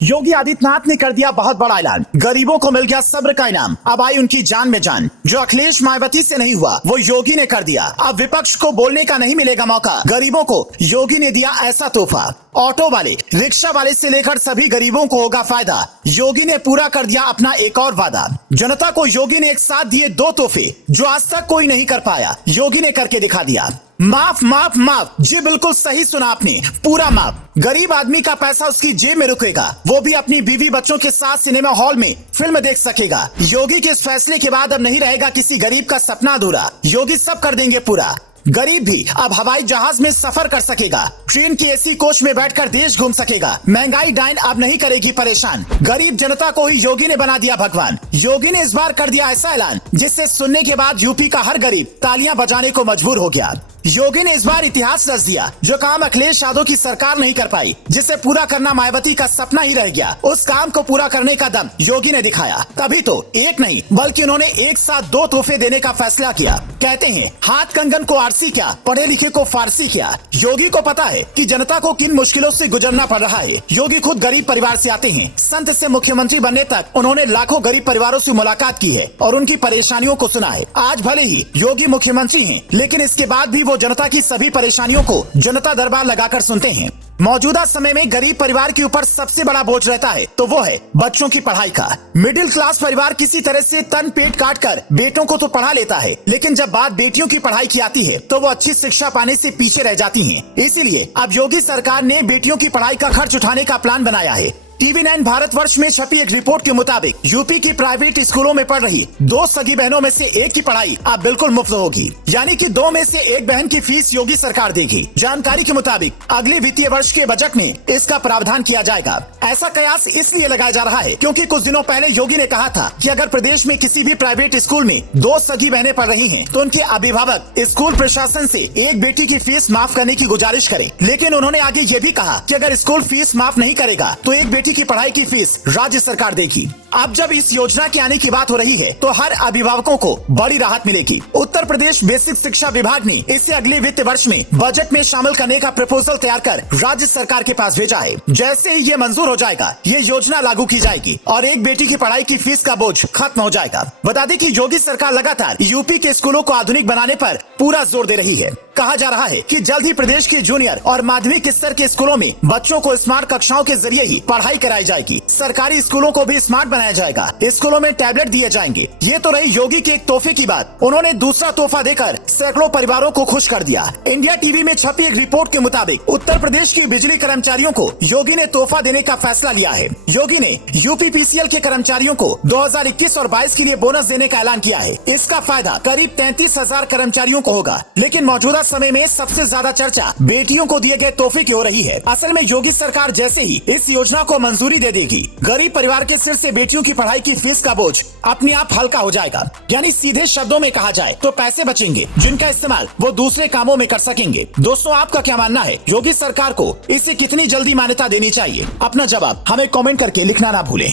योगी आदित्यनाथ ने कर दिया बहुत बड़ा ऐलान। गरीबों को मिल गया सब्र का इनाम। अब आई उनकी जान में जान। जो अखिलेश मायावती से नहीं हुआ वो योगी ने कर दिया। अब विपक्ष को बोलने का नहीं मिलेगा मौका। गरीबों को योगी ने दिया ऐसा तोहफा। ऑटो वाले, रिक्शा वाले से लेकर सभी गरीबों को होगा फायदा। योगी ने पूरा कर दिया अपना एक और वादा। जनता को योगी ने एक साथ दिए दो तोहफे जो आज तक कोई नहीं कर पाया। योगी ने करके दिखा दिया। माफ माफ माफ। जी बिल्कुल सही सुना आपने, पूरा माफ। गरीब आदमी का पैसा उसकी जेब में रुकेगा, वो भी अपनी बीवी बच्चों के साथ सिनेमा हॉल में फिल्म देख सकेगा। योगी के इस फैसले के बाद अब नहीं रहेगा किसी गरीब का सपना अधूरा। योगी सब कर देंगे पूरा। गरीब भी अब हवाई जहाज में सफर कर सकेगा, ट्रेन की एसी कोच में बैठकर देश घूम सकेगा। महंगाई डाइन अब नहीं करेगी परेशान। गरीब जनता को ही योगी ने बना दिया भगवान। योगी ने इस बार कर दिया ऐसा ऐलान जिससे सुनने के बाद यूपी का हर गरीब तालियां बजाने को मजबूर हो गया। योगी ने इस बार इतिहास रच दिया। जो काम अखिलेश यादव की सरकार नहीं कर पाई, जिसे पूरा करना मायावती का सपना ही रह गया, उस काम को पूरा करने का दम योगी ने दिखाया। तभी तो एक नहीं बल्कि उन्होंने एक साथ दो तोहफे देने का फैसला किया। कहते हैं हाथ कंगन को आरसी क्या, पढ़े लिखे को फारसी क्या। योगी को पता है कि जनता को किन मुश्किलों से गुजरना पड़ रहा है। योगी खुद गरीब परिवार से आते हैं। संत से मुख्यमंत्री बनने तक उन्होंने लाखों गरीब परिवारों से मुलाकात की है और उनकी परेशानियों को सुना है। आज भले ही योगी मुख्यमंत्री हैं, लेकिन इसके बाद भी वो जनता की सभी परेशानियों को जनता दरबार लगाकर सुनते हैं। मौजूदा समय में गरीब परिवार के ऊपर सबसे बड़ा बोझ रहता है तो वो है बच्चों की पढ़ाई का। मिडिल क्लास परिवार किसी तरह से तन पेट काट कर बेटों को तो पढ़ा लेता है, लेकिन जब बात बेटियों की पढ़ाई की आती है तो वो अच्छी शिक्षा पाने से पीछे रह जाती हैं। इसीलिए अब योगी सरकार ने बेटियों की पढ़ाई का खर्च उठाने का प्लान बनाया है। TV9 भारतवर्ष में छपी एक रिपोर्ट के मुताबिक यूपी की प्राइवेट स्कूलों में पढ़ रही दो सगी बहनों में से एक की पढ़ाई अब बिल्कुल मुफ्त होगी, यानी कि दो में से एक बहन की फीस योगी सरकार देगी। जानकारी के मुताबिक अगले वित्तीय वर्ष के बजट में इसका प्रावधान किया जाएगा। ऐसा कयास इसलिए लगाया जा रहा है क्योंकि कुछ दिनों पहले योगी ने कहा था कि अगर प्रदेश में किसी भी प्राइवेट स्कूल में दो सगी बहनें पढ़ रही हैं, तो उनके अभिभावक स्कूल प्रशासन से एक बेटी की फीस माफ करने की गुजारिश करें। लेकिन उन्होंने आगे ये भी कहा कि अगर स्कूल फीस माफ नहीं करेगा तो एक बेटी की पढ़ाई की फीस राज्य सरकार देगी। अब जब इस योजना के आने की बात हो रही है तो हर अभिभावकों को बड़ी राहत मिलेगी। उत्तर प्रदेश बेसिक शिक्षा विभाग ने इसे अगले वित्त वर्ष में बजट में शामिल करने का प्रपोजल तैयार कर राज्य सरकार के पास भेजा है। जैसे ही ये मंजूर हो जाएगा, ये योजना लागू की जाएगी और एक बेटी की पढ़ाई की फीस का बोझ खत्म हो जाएगा। बता दें कि योगी सरकार लगातार यूपी के स्कूलों को आधुनिक बनाने पर पूरा जोर दे रही है। कहा जा रहा है कि जल्द ही प्रदेश के जूनियर और माध्यमिक स्तर के स्कूलों में बच्चों को स्मार्ट कक्षाओं के जरिए ही पढ़ाई कराई जाएगी। सरकारी स्कूलों को भी स्मार्ट बनाया जाएगा। स्कूलों में टैबलेट दिए जाएंगे। ये तो रही योगी के एक तोहफे की बात। उन्होंने दूसरा तोहफा देकर सैकड़ों परिवारों को खुश कर दिया। इंडिया टीवी में छपी एक रिपोर्ट के मुताबिक उत्तर प्रदेश के बिजली कर्मचारियों को योगी ने तोहफा देने का फैसला लिया है। योगी ने यूपीपीसीएल के कर्मचारियों को 2021 और 22 के लिए बोनस देने का ऐलान किया है। इसका फायदा करीब 33,000 कर्मचारियों को होगा। लेकिन मौजूदा समय में सबसे ज्यादा चर्चा बेटियों को दिए गए तोहफे की हो रही है। असल में योगी सरकार जैसे ही इस योजना को मंजूरी दे देगी, गरीब परिवार के सिर से बेटियों की पढ़ाई की फीस का बोझ अपने आप हल्का हो जाएगा। यानी सीधे शब्दों में कहा जाए तो पैसे बचेंगे जिनका इस्तेमाल वो दूसरे कामों में कर सकेंगे। दोस्तों, आपका क्या मानना है? योगी सरकार को इसे कितनी जल्दी मान्यता देनी चाहिए? अपना जवाब हमें कमेंट करके लिखना ना भूलें।